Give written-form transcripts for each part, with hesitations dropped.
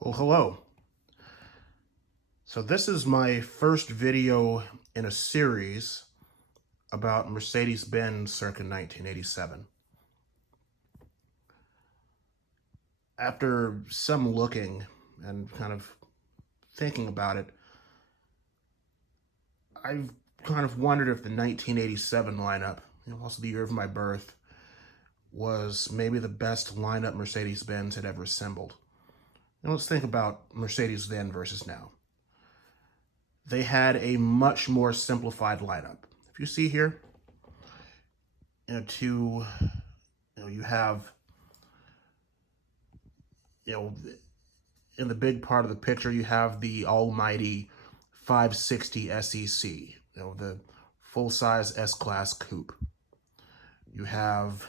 Well, hello. So this is my first video in a series about Mercedes-Benz circa 1987. After some looking and kind of thinking about it, I've kind of wondered if the 1987 lineup, also the year of my birth, was maybe the best lineup Mercedes-Benz had ever assembled. Now let's think about Mercedes then versus now. They had a much more simplified lineup. If you see here, you have, in the big part of the picture, you have the almighty 560 SEC, the full-size S-Class coupe. You have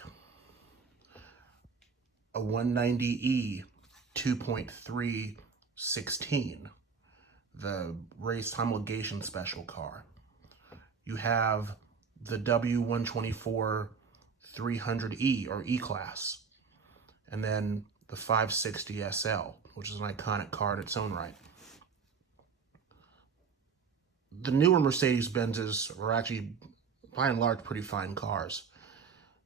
a 190E 2.316, the race homologation special car. You have the W124 300E or E-Class, and then the 560 SL, which is an iconic car in its own right. The newer Mercedes-Benzes are actually, by and large, pretty fine cars,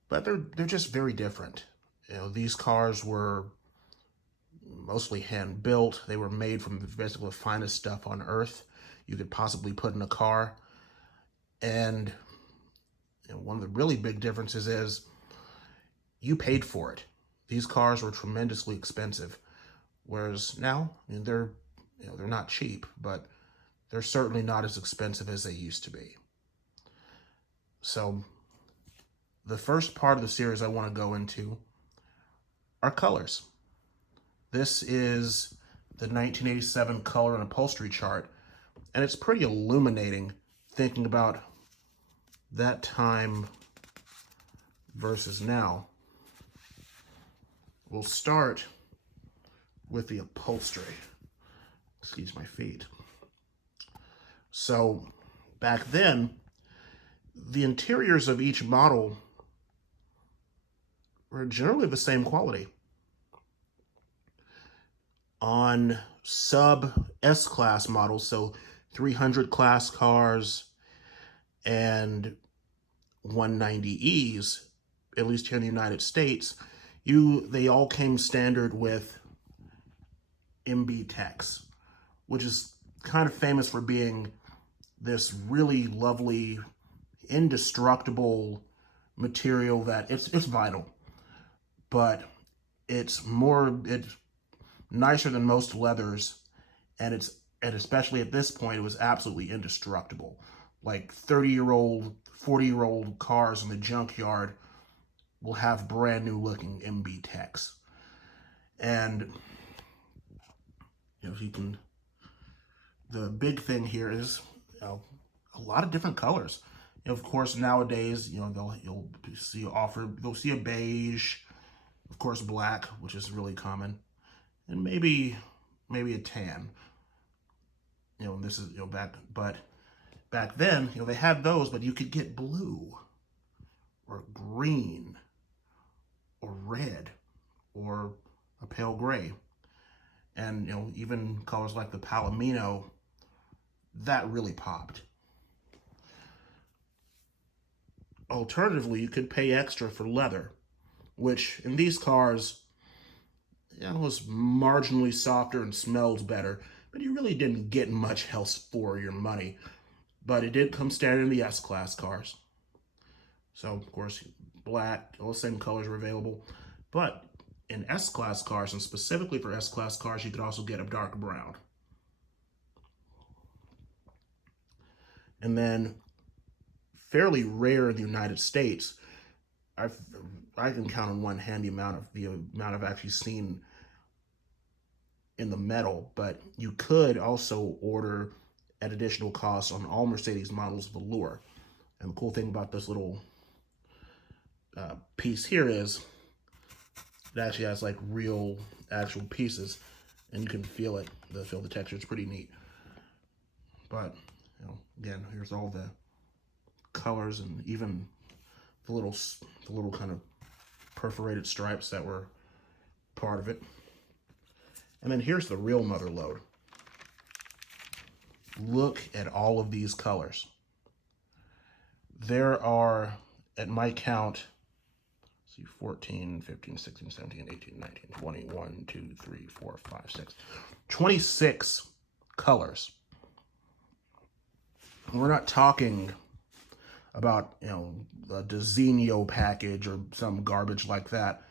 but they're just very different. These cars were mostly hand-built. They were made from basically the finest stuff on earth you could possibly put in a car. And one of the really big differences is you paid for it. These cars were tremendously expensive, whereas now, they're not cheap, but they're certainly not as expensive as they used to be. So the first part of the series I want to go into are colors. This is the 1987 color and upholstery chart, and it's pretty illuminating thinking about that time versus now. We'll start with the upholstery. Excuse my feet. So back then, the interiors of each model were generally the same quality. On sub S-Class models, so 300 class cars and 190Es, at least here in the United States, they all came standard with MB Tex, which is kind of famous for being this really lovely, indestructible material that it's vinyl, but it's nicer than most leathers, and especially at this point, it was absolutely indestructible. Like 30-year-old, 40-year-old cars in the junkyard will have brand new looking MB Tex. And the big thing here is a lot of different colors. Of course, nowadays, they'll see a beige, of course, black, which is really common, and maybe a tan. This is back then, they had those, but you could get blue or green or red or a pale gray. And even colors like the Palomino, that really popped. Alternatively, you could pay extra for leather, which in these cars, was marginally softer and smelled better, but you really didn't get much else for your money. But it did come standard in the S-Class cars. So, of course, black, all the same colors were available. But in S-Class cars, and specifically for S-Class cars, you could also get a dark brown. And then, fairly rare in the United States, I can count on one hand the amount I've actually seen in the metal, but you could also order at additional costs on all Mercedes models velour. And the cool thing about this little piece here is it actually has like real actual pieces, and you can feel it, feel the texture. It's pretty neat. But again, here's all the colors and even the little kind of perforated stripes that were part of it. And then here's the real mother lode. Look at all of these colors. There are, at my count, see, 14, 15, 16, 17, 18, 19, 20, 1, 2, 3, 4, 5, 6, 26 colors. And we're not talking about, you know, the Desenio package or some garbage like that.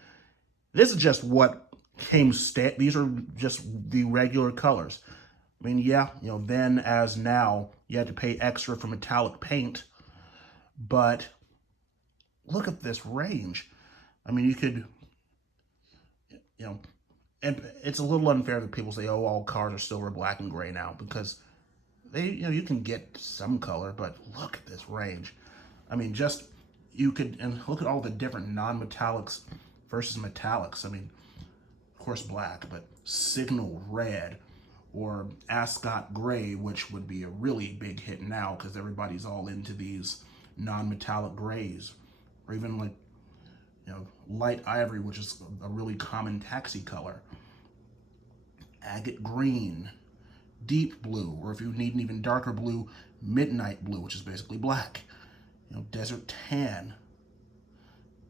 This is just what came, these are just the regular colors. I mean, yeah, you know, then as now, you had to pay extra for metallic paint, but look at this range. I mean, you could, you know, and it's a little unfair that people say, oh, all cars are silver, black, and gray now, because they, you know, you can get some color, but look at this range. I mean, just, you could, and look at all the different non-metallics versus metallics. I mean, of course, black, but signal red, or ascot gray, which would be a really big hit now because everybody's all into these non-metallic grays, or even like, you know, light ivory, which is a really common taxi color, agate green, deep blue, or if you need an even darker blue, midnight blue, which is basically black, you know, desert tan,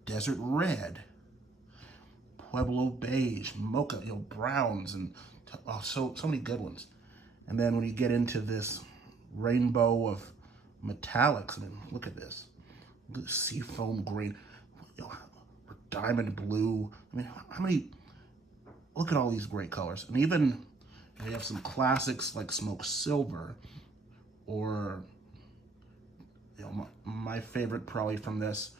desert red, Pueblo beige, mocha, you know, browns, and oh, so many good ones. And then when you get into this rainbow of metallics, I mean, look at this. Look at the seafoam green, you know, diamond blue. I mean, how many, look at all these great colors. And even, you have some classics like smoked silver, or, you know, my favorite probably from this,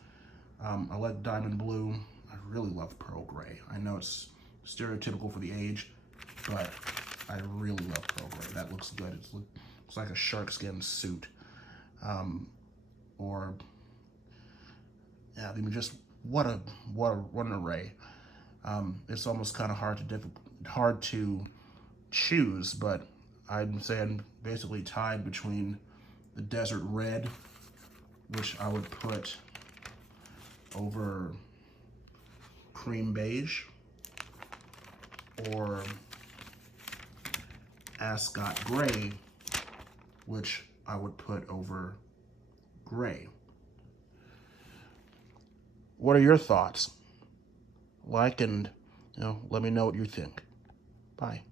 I like diamond blue. I really love pearl gray. I know it's stereotypical for the age, but I really love pearl gray. That looks good. It's like a shark skin suit. Or, yeah, I mean, just what an array. It's almost kind of hard to choose, but I'd say I'm basically tied between the desert red, which I would put over cream beige, or ascot gray, which I would put over gray. What are your thoughts? Like and, you know, let me know what you think. Bye.